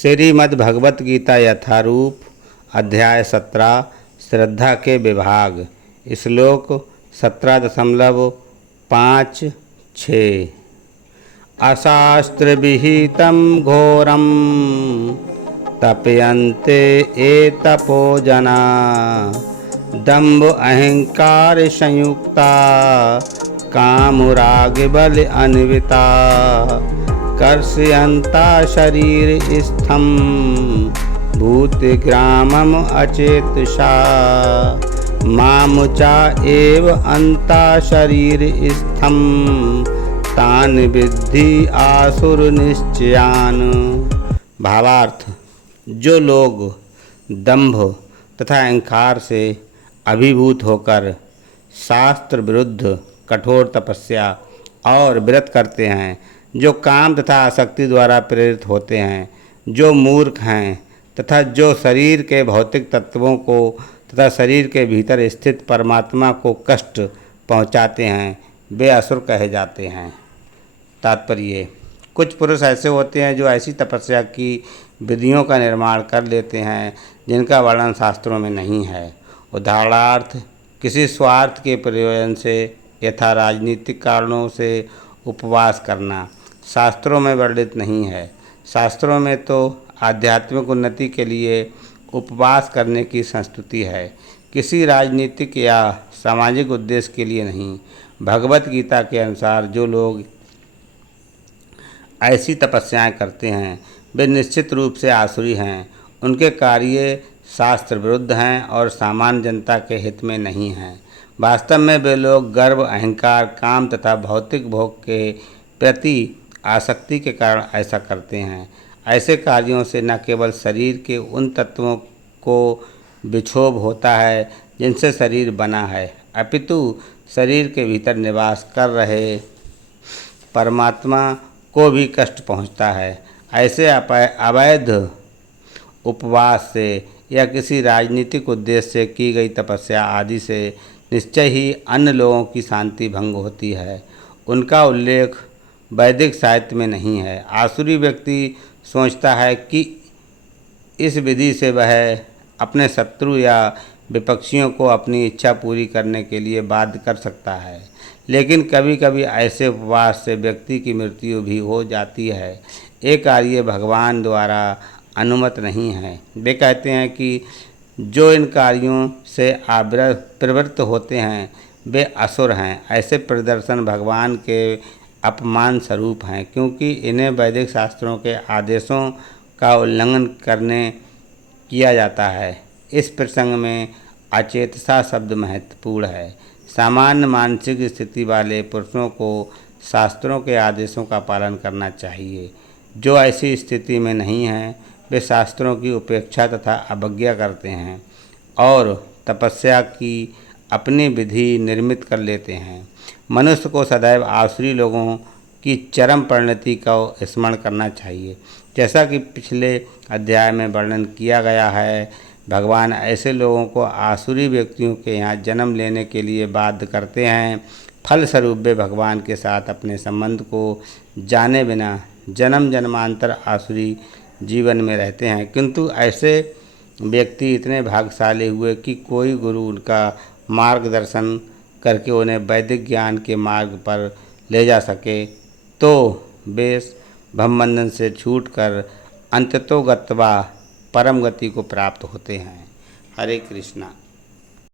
श्रीमद् भगवत गीता यथारूप अध्याय 17 श्रद्धा के विभाग श्लोक 17.5-6 अशास्त्र विहितं घोरं तपयन्ते ये तपोजना दम्भ अहंकार संयुक्ता कामराग बल अन्विता कर्षयन्ता शरीर स्थम भूतग्रामम अचेतसा मामुचा एव अन्ता शरीर स्थम तान विद्धि आसुर निश्चयान। भावार्थ, जो लोग दंभ तथा अहंकार से अभिभूत होकर शास्त्र विरुद्ध कठोर तपस्या और व्रत करते हैं, जो काम तथा आसक्ति द्वारा प्रेरित होते हैं, जो मूर्ख हैं तथा जो शरीर के भौतिक तत्वों को तथा शरीर के भीतर स्थित परमात्मा को कष्ट पहुंचाते हैं, वे असुर कहे जाते हैं। तात्पर्य, कुछ पुरुष ऐसे होते हैं जो ऐसी तपस्या की विधियों का निर्माण कर लेते हैं जिनका वर्णन शास्त्रों में नहीं है। उदाहरणार्थ, किसी स्वार्थ के प्रयोजन से यथा राजनीतिक कारणों से उपवास करना शास्त्रों में वर्णित नहीं है। शास्त्रों में तो आध्यात्मिक उन्नति के लिए उपवास करने की संस्तुति है, किसी राजनीतिक या सामाजिक उद्देश्य के लिए नहीं। भगवत गीता के अनुसार जो लोग ऐसी तपस्याएं करते हैं वे निश्चित रूप से आसुरी हैं। उनके कार्य शास्त्र विरुद्ध हैं और सामान्य जनता के हित में नहीं हैं। वास्तव में वे लोग गर्व, अहंकार, काम तथा भौतिक भोग के प्रति आसक्ति के कारण ऐसा करते हैं। ऐसे कार्यों से न केवल शरीर के उन तत्वों को विक्षोभ होता है जिनसे शरीर बना है, अपितु शरीर के भीतर निवास कर रहे परमात्मा को भी कष्ट पहुंचता है। ऐसे अवैध उपवास से या किसी राजनीतिक उद्देश्य से की गई तपस्या आदि से निश्चय ही अन्य लोगों की शांति भंग होती है। उनका उल्लेख वैदिक साहित्य में नहीं है। आसुरी व्यक्ति सोचता है कि इस विधि से वह अपने शत्रु या विपक्षियों को अपनी इच्छा पूरी करने के लिए बाध्य कर सकता है, लेकिन कभी कभी ऐसे उपवास से व्यक्ति की मृत्यु भी हो जाती है। ये कार्य भगवान द्वारा अनुमत नहीं है। वे कहते हैं कि जो इन कार्यों से प्रवृत्त होते हैं वे असुर हैं। ऐसे प्रदर्शन भगवान के अपमान स्वरूप हैं, क्योंकि इन्हें वैदिक शास्त्रों के आदेशों का उल्लंघन करने किया जाता है। इस प्रसंग में अचेतसा शब्द महत्वपूर्ण है। सामान्य मानसिक स्थिति वाले पुरुषों को शास्त्रों के आदेशों का पालन करना चाहिए। जो ऐसी स्थिति में नहीं है वे शास्त्रों की उपेक्षा तथा अवज्ञा करते हैं और तपस्या की अपनी विधि निर्मित कर लेते हैं। मनुष्य को सदैव आसुरी लोगों की चरम परिणति का स्मरण करना चाहिए। जैसा कि पिछले अध्याय में वर्णन किया गया है, भगवान ऐसे लोगों को आसुरी व्यक्तियों के यहाँ जन्म लेने के लिए बाध्य करते हैं। फलस्वरूप वे भगवान के साथ अपने संबंध को जाने बिना जन्म जन्मांतर आसुरी जीवन में रहते हैं। किंतु ऐसे व्यक्ति इतने भाग्यशाली हुए कि कोई गुरु उनका मार्गदर्शन करके उन्हें वैदिक ज्ञान के मार्ग पर ले जा सके, तो वे भवबंधन से छूटकर अंततो गत्वा परम गति को प्राप्त होते हैं। हरे कृष्णा।